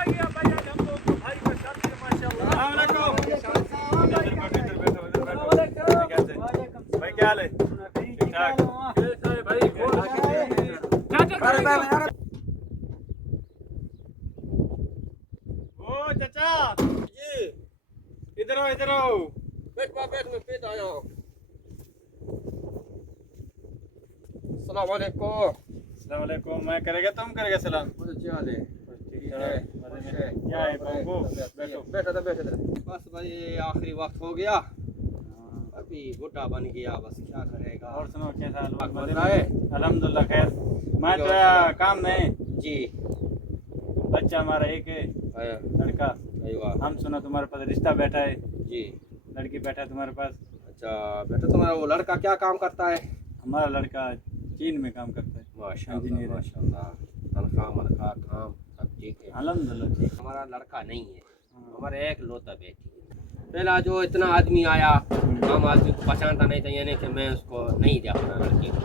आ गया भाई आज हम लोग तो भाई का शादी है माशाल्लाह। अस्सलाम वालेकुम। कैसे भाई, क्या हाल है? ठीक ठाक। कैसा है भाई? चाचा ओ चाचा जी, इधर आओ इधर आओ। बैठ मैं पेट आया हूँ। अस्सलाम वालेकुम। अस्सलाम वालेकुम। मैं करेगा तुम करेगा सलाम। बहुत अच्छी हाल है। ठीक है। क्या है बाबू? बैठो। बैठो। बस भाई आखिरी वक्त हो गया, अभी बूढ़ा बन गया, बस क्या करेगा। और सुनो कैसा हाल? मज़े में है? अल्हम्दुलिल्लाह खैर। मैं तो काम में जी। बच्चा हमारा एक है लड़का। हम सुना तुम्हारे पास रिश्ता बैठा है। जी। लड़की बैठा है तुम्हारे पास। अच्छा बेटा, तुम्हारा वो लड़का क्या काम करता है? हमारा लड़का चीन में काम करता है। माशाल्लाह माशाल्लाह, तनख्वाह काम सब ठीक है अल्हम्दुलिल्लाह ठीक। हमारा लड़का नहीं है, हमारा एक लोता बेटी है। पहला जो इतना आदमी आया, हम आदमी को पहचानता नहीं था, यानी कि मैं उसको नहीं दिया अपना लड़की को।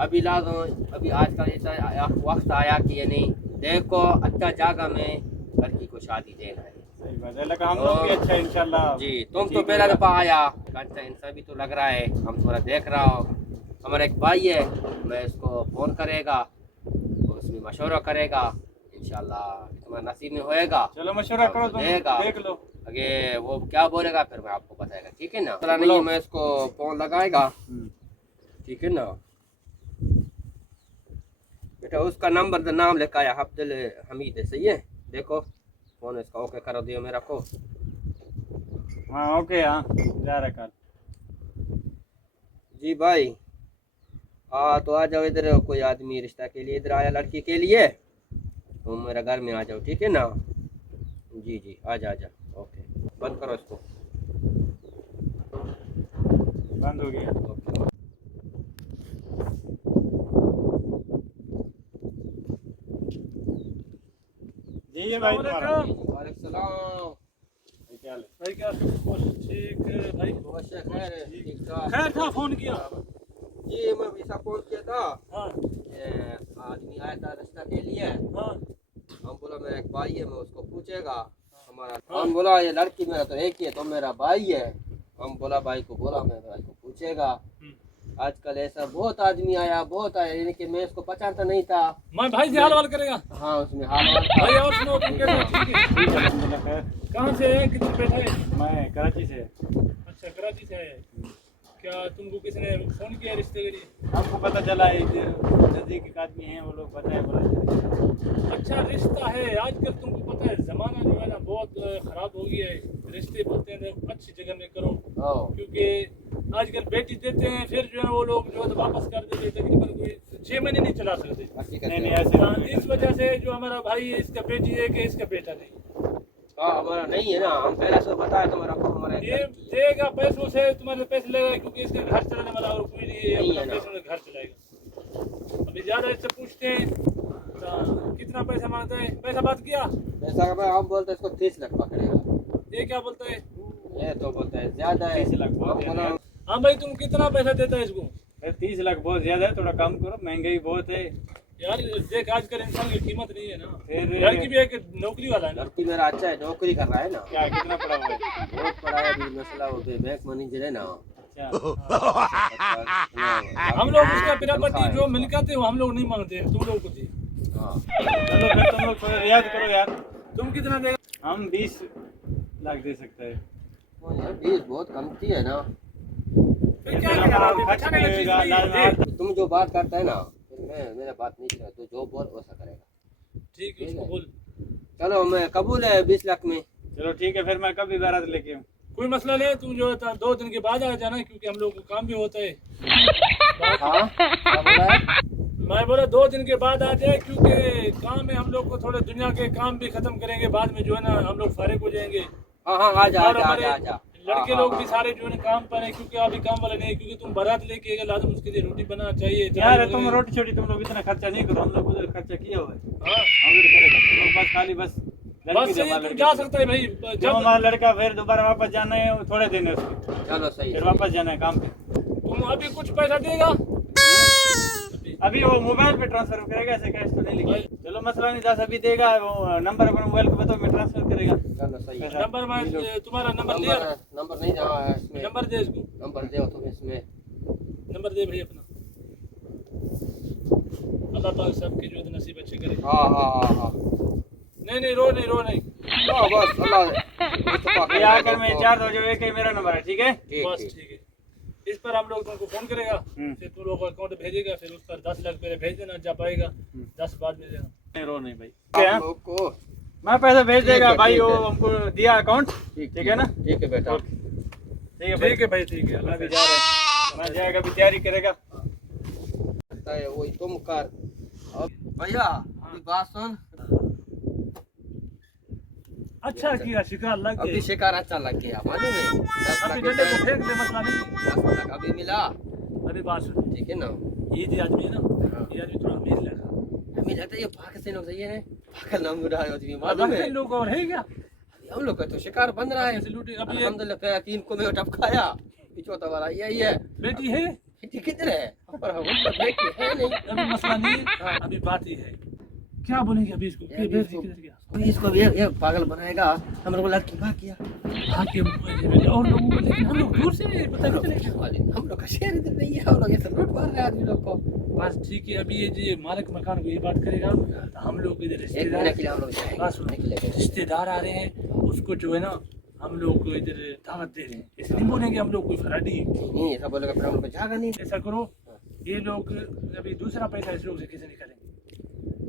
अभी आजकल ऐसा वक्त आया कि यानी देखो अच्छा जगह में लड़की को शादी देना है। सही बात है, लगा हम लोग भी अच्छा इंशाल्लाह। जी, तुम तो पहला दफा आया, अच्छा इंसान भी तो लग रहा है, हम थोड़ा देख रहा हो। हमारा एक भाई है, मैं इसको फोन करेगा, उसमें मशवरा करेगा, इंशाल्लाह तुम्हारा नसीब में होएगा। चलो मशवरा करो, तुम देख लो आगे वो क्या बोलेगा फिर मैं आपको बताएगा, ठीक है ना? पता नहीं है, मैं इसको फोन लगाएगा, ठीक है ना बेटा? उसका नंबर नाम लिखा है अब्दुल हमीद है, सही है? देखो फोन इसका ओके करो दियो मेरा को। हाँ ओके। हाँ जा रहा कल। जी भाई, हाँ तो आ जाओ इधर, कोई आदमी रिश्ता के लिए इधर आया लड़की के लिए, तुम मेरा घर में आ जाओ, ठीक है ना? जी आ जा ओके। बंद करो इसको। बंद हो गया। ओके। जी भाई तुम्हारा। वालेकुम सलाम। क्या हाल है? भाई क्या कुछ ठीक है भाई? ठीक ठाक। खैर था फोन किया। जी मैं ऐसा फोन किया था, हाँ आदमी आया था रिश्ता के लिए। हाँ हम बोला मेरा एक भाई है, मैं उसको पूछेगा हमारा। हम बोला ये लड़की मेरा तो एक ही है, तो मेरा भाई है। हम बोला भाई को बोला मैं भाई को पूछेगा। आजकल ऐसा बहुत आदमी आया, बहुत आया, यानी कि मैं इसको पहचानता नहीं था। मैं भाई से हाल वाल करेगा हाँ उसमें हाल भाई। और सुनो तुम कैसे हो? ठीक है। ठीक है अल्हम्दुलिल्लाह खैर। कहाँ से है? किधर बैठे हैं? मैं कराची से। अच्छा कराची से है। क्या तुमको किसी ने फोन किया रिश्ते के लिए? हमको पता चला है नजदीक एक आदमी है, वो लोग बताए बोला। अच्छा रिश्ता है। आजकल तुमको पता है जमाना जो है ना बहुत खराब हो गया है। रिश्ते बोलते हैं तो अच्छी जगह में करो, क्योंकि आजकल बेटी देते हैं फिर जो है वो लोग जो है वापस कर देते हैं, तकरीबन कोई 6 महीने नहीं चला सकते। नहीं ऐसे इस वजह से जो हमारा भाई है इसका बेटी है कि इसका बेटा नहीं। हाँ हमारा नहीं है ना, हम पहले से बताया तुम्हारा को हमारा ये देगा पैसों से, तुम्हारे पैसे लेगा, क्योंकि इसके घर चलाने वाला और कोई नहीं है, अपना पैसों से घर चलाएगा। अभी ज्यादा इससे पूछते हैं तो कितना पैसा मांगता है? पैसा बात किया? पैसा का हम बोलते इसको 30 लाख पकड़ेगा। ये क्या बोलता है? ये तो बोलता है ज्यादा है। 30 लाख बहुत हम बोला हाँ भाई तुम कितना पैसा देता है इसको? 30 लाख बहुत ज्यादा है, थोड़ा कम करो, महंगाई बहुत है यार देख आजकल इंसान की कीमत नहीं है ना। फिर लड़की भी एक नौकरी वाला है ना। लड़की मेरा अच्छा है, नौकरी कर रहा है ना। क्या कितना पड़ा हुआ है? बहुत बड़ा है, अभी मसला हो गया, बैंक मैनेजर है ना। हम लोग उसका प्रॉपर्टी जो मिलकत है वो हम लोग नहीं मांगते हैं, तुम लोग को दी। चलो फिर तुम लोग थोड़ा रियाज करो यार। तुम कितना देगा? हम 20 लाख दे सकते हैं। 20 बहुत कमती है ना। फिर क्या करेगा? अभी बचाने का चीज नहीं है। देख, तुम जो बात करता है ना, फिर मैं मेरा बात नहीं सुना, तो जो बोल वैसा करेगा। ठीक है उसको बोल। चलो मैं कबूल है 20 लाख में। चलो ठीक है, फिर मैं कभी बारात लेके आऊँ? कोई मसला नहीं, तुम जो है 2 दिन के बाद आ जाना, क्योंकि हम लोग को काम भी होता है। हाँ क्या बोला है? मैं बोला 2 दिन के बाद आ जाए, क्योंकि काम में हम लोग को थोड़े दुनिया के काम भी खत्म करेंगे, बाद में जो है ना हम लोग फारिग हो जाएंगे। हाँ आ जा और हमारे लड़के लोग भी सारे जो है काम पर है, क्योंकि अभी काम वाले नहीं है, क्योंकि तुम बारात लेके गए, लाजम उसके लिए रोटी बनाना चाहिए। यार तुम रोटी छोटी तुम लोग इतना खर्चा नहीं करो, हम लोग उधर खर्चा किया हुआ है। हाँ हम उधर करेगा तुम लोग बस खाली बस बस सही, तुम जा सकते है भाई। जब जब हमारा लड़का फिर दोबारा वापस जाना है, थोड़े दिन है उसके, चलो सही। फिर वापस जाना है काम पे। तुम अभी कुछ पैसा देगा अभी वो मोबाइल पे ट्रांसफर करेगा, ऐसे कैश तो नहीं लिखा। चलो मसला नहीं, 10 अभी देगा, वो नंबर अपना मोबाइल को बताओ, मैं ट्रांसफर करेगा। चलो सही है। नंबर मैं तुम्हारा नंबर लिया, नंबर नहीं जहाँ है इसमें, नंबर दे इसको, नंबर दे तुम इसमें, नंबर दे भाई अपना। अल्लाह पाक सबके जो है नसीब अच्छे करे। हाँ हाँ हाँ हाँ, नहीं रो नहीं हाँ बस अल्लाह ये आकर मैं इंचार्ज हो जाओ, एक ही मेरा नंबर है, ठीक है? बस ठीक है। इस पर हम लोग तुमको फोन करेगा, फिर तुम लोग अकाउंट भेजेगा, फिर उस पर 10 लाख पहले भेज देना, जब आएगा 10 बाद में देना। नहीं रो नहीं भाई, हम लोग को। मैं पैसा भेज देगा ठीक है, भाई, ठीक वो है। हमको दिया अकाउंट, ठीक है ना? ठीक है बेटा, ठीक है भाई, ठीक है भाई, ठीक है। अल्लाह मैं भी हाफिज़। जा रहा हूँ, मैं जाएगा अभी तैयारी करेगा। लगता है वही तुम कर। अब भैया अभी बात सुन, अच्छा किया, शिकार लग अभी गई। शिकार अच्छा लग गया, मालूम है? 10 अभी लाख डंडे को रुपए, फेंक दे, मसला नहीं। 10 लाख अभी मिला, अभी बात सुन, ठीक है ना? ये जो आदमी है ना, ये आदमी थोड़ा अमीर लगा। हमें लगता है ये पाकिस्तानी लोग सही है, पागल नाम उड़ा है आदमी, मालूम है? लोग और है क्या? हम लोग का तो शिकार बन रहा है। ऐसे लूटे। अभी एक अल्हम्दुलिल्लाह पहला 3 को मैं टपकाया, ये चौथा वाला यही है। बेटी है, बेटी किधर है? पर हम तो बेटी है नहीं। अभी मसला नहीं है, अभी बात ये है, क्या बोलेंगे अभी इसको? अभी बेटी इसको- किधर गया? अभी इसको ये पागल बनाएगा, हम लोग को लड़की भाग किया। आके और लोगों को, लेकिन हम लोग दूर से पता नहीं चलेगा। हम लोग का शहर इधर नहीं है, हम लोग ऐसे लूट मार रहे हैं आदमी लोग को। बस ठीक है। अभी ये जो मालिक मकान को ये बात करेगा, तो हम लोग इधर एक महीने के लिए रिश्तेदार, हम लोग जाएंगे, बात सुनो, के लिए रिश्तेदार आ रहे हैं, उसको जो है ना हम लोग को इधर दावत दे रहे हैं। ऐसे नहीं बोलेंगे हम लोग कोई फराडी है। नहीं ऐसा बोलेगा फिर हम लोग को जागा नहीं। ऐसा करो, ये लोग अभी दूसरा पैसा इस लोग से कैसे निकालेंगे?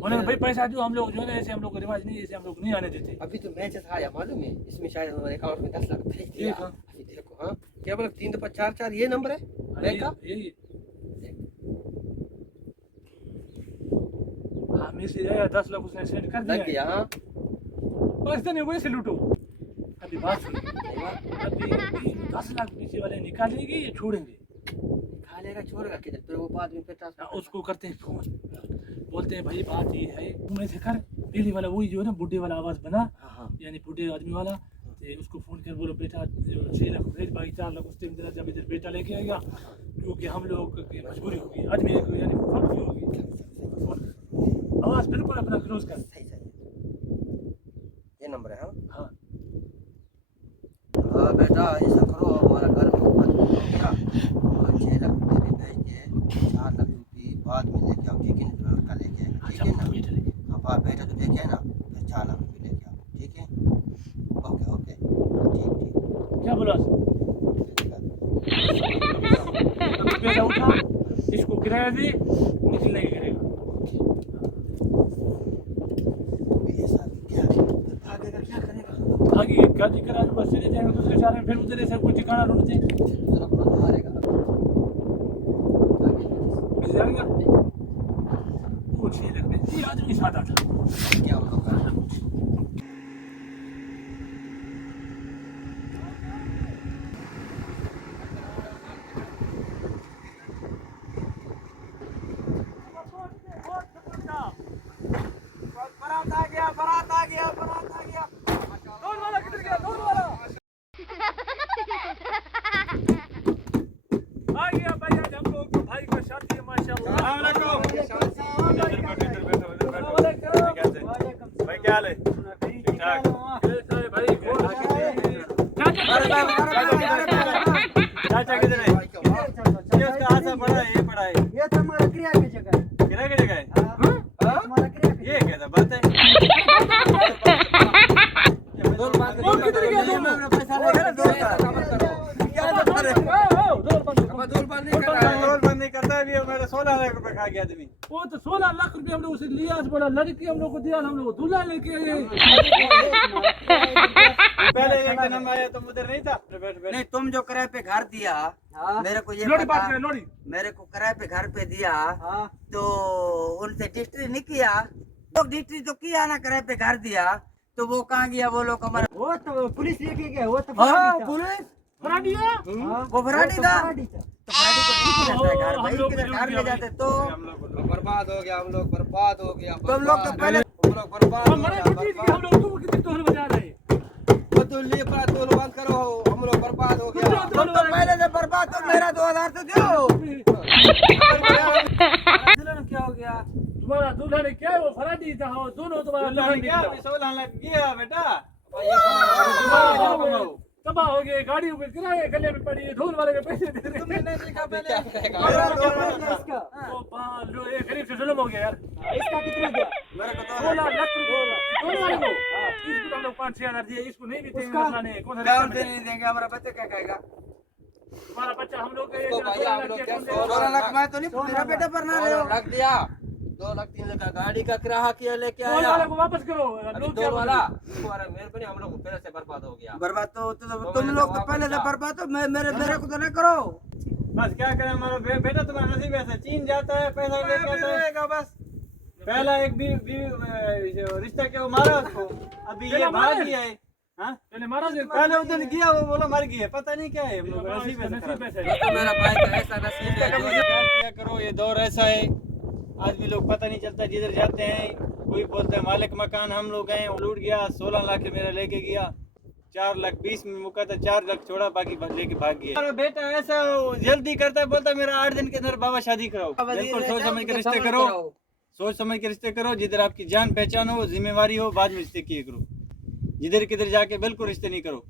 बोलेंगे भाई पैसा दो, हम लोग जो है ना, ऐसे हम लोग का रिवाज नहीं है, ऐसे हम लोग नहीं आने देते। अभी तो मैच आया मालूम है, इसमें शायद हमारे अकाउंट में 10 लाख भेज दिया। ठीक है। अभी देखो, हाँ क्या बोला, 3 2 5 4 4 ये नंबर है बैंक का। यही हाँ, मैसेज आया, 10 लाख उसने सेंड कर लग दिया। गया, हाँ पाकिस्तानी वैसे लूटो। अभी बात सुनो, अभी 10 लाख पीछे वाले निकालेंगे या छोड़ेंगे? खा लेगा, छोड़ेगा किधर? फिर वो बाद में फिर ना, उसको करते हैं फोन, बोलते हैं भाई बात ये है, तुम ऐसे कर, पहली वाला वही जो है ना बुढ़े वाला आवाज बना, हाँ हाँ यानी बुढ़े आदमी वाला, तो उसको फोन कर बोलो बेटा 6 लाख भेज, बाकी 4 लाख उससे देना, जब इधर बेटा लेके आएगा, क्योंकि हम लोग की मजबूरी होगी, आदमी यानी फर्क होगी। आवाज बिल्कुल अपना क्लोज कर। सही सही, ये नंबर है। हाँ हाँ हाँ बेटा ऐसा करो, हमारा घर में मत हो गया, और 6 लाख रुपये भी भेज दिए, 4 लाख रुपये बाद में लेके आओ, ठीक है ना? लड़का लेके आएगा, ठीक है ना? बेटा लेके हाँ बाप बेटा तो लेके आए ना, फिर 4 लाख रुपये लेके आओ, ठीक है? ओके ओके, ठीक ठीक। क्या बोला? पैसा उठा, इसको किराया दे, निकलने की करेगा। ये सब क्या फिर भागेगा, क्या करेगा? आगे गाड़ी करा के बस चले जाएंगे दूसरे शहर में, फिर उधर ऐसा कोई ठिकाना ढूंढते दूसरा कोई मारेगा। मिल जाएगा। वो 6 लाख में ये आदमी सादा था। क्या होगा? बारात आ गया। दौड़ वाला किधर गया? दौड़ वाला आ गया भाई, आज हम लोग भाई का शादी है माशाल्लाह। भाई क्या हाल है? ठीक ठाक। कैसा है भाई? चाचा किधर है? ये उसका आशा पड़ा है, ये पड़ा है, ये तो हमारा क्रिया की जगह है। किराए की जगह है। हाँ, हमारा क्रिया की ये कैसा बात है? वो किधर गया? दोनों पैसा लेगा, रोल बंद नहीं करता है, ये मेरा 16 लाख रुपए खा गया आदमी। वो तो 16 लाख रुपए हम लोग उसे लिया, बड़ा लड़की हम लोग को दिया, हम लोग दूल्हा लेके आए। पहले एक दिन हम आए तो उधर नहीं था। बैठ बैठ। नहीं, तुम जो किराए पे घर दिया मेरे को ये लोड़ी बात पता, करें, लोड़ी। मेरे को किराए पे घर पे दिया हाँ। तो उनसे डिस्ट्री नहीं किया, तो डिस्ट्री तो किया ना, किराए पे घर दिया तो वो कहाँ गया? वो लोग हमारा, वो तो पुलिस लेके गए, वो तो पुलिस फराडिया? वो फराडी था, तो फराडी को नहीं किया था घर, भाई किधर घर ले जाते तो बर्बाद हो गया, हम लोग बर्बाद हो गया। तुम लोग तो पहले हम लोग बर्बाद हो हमारे गया, बुद्धि की हम लोग तुम कितने तोहर बजा रहे? तो लिए अपना टोल बंद करो, हम लोग बर्बाद हो गया। तुम तो पहले से बर्बाद, तो मेरा 2000 तो दो। तुम्हारा दूल्हा ने क्या है वो फराडी था वो दोनों तुम्हारा दूल्हा ने क्या निकला। अभी 16 लाख गया बेटा तबाह हो गए गाड़ी ऊपर किराए गले में पड़ी है ढोल वाले के पैसे दे रहे तुमने नहीं देखा पहले मेरा तो बन गया इसका ओ बाल लो ये गरीब से जुल्म हो गया यार इसका कितना दिया मेरे को तो 16 लाख रुपए दोनों वाले को इसको तो हम लोग 5-6 हजार दिए इसको नहीं भी देंगे मसला नहीं है। कौन सा क्या रिश्ता नहीं देंगे हमारा बच्चा क्या कहेगा तुम्हारा बच्चा हम लोग के तो भाई आप लोग क्या 16 लाख मैं तो नहीं मेरा बेटा पर ना रहे हो रख दिया 2 लाख 3 लाख का गाड़ी का किराया किया लेके ढोल आया वाले को वापस करो अभी लोग दो क्या वाला बोलेंगे? तुम्हारा मेहरबानी हम लोग पहले से बर्बाद हो गया बर्बाद तो तुम लोग तो पहले से बर्बाद हो मेरे को तो नहीं करो बस क्या करें हमारा बेटा तुम्हारा नसीब ऐसा चीन जाता है पैसा लेके आता है बस पहला एक भी रिश्ता क्या वो मारा उसको अभी ये भाग गया है हाँ पहले मारा दे पहले उधर गया वो बोला मर गया पता नहीं क्या है हम लोग नसीब ऐसा नसीब खराब। ऐसा है। तो मेरा भाई का ऐसा नसीब है जो क्या करो ये दौर ऐसा है आज भी लोग पता नहीं चलता जिधर जाते हैं कोई बोलते हैं मालिक मकान हम लोग हैं वो लूट गया 16 लाख मेरा लेके गया 4 लाख 20 में मुका था 4 लाख छोड़ा बाकी लेके भाग गया मेरा बेटा ऐसा जल्दी करता है बोलता है मेरा 8 दिन के अंदर बाबा शादी कराओ बिल्कुल सोच समझ के रिश्ते करो सोच समझ के रिश्ते करो जिधर आपकी जान पहचान हो जिम्मेवारी हो बाद में रिश्ते किए करो जिधर किधर जाके बिल्कुल रिश्ते नहीं करो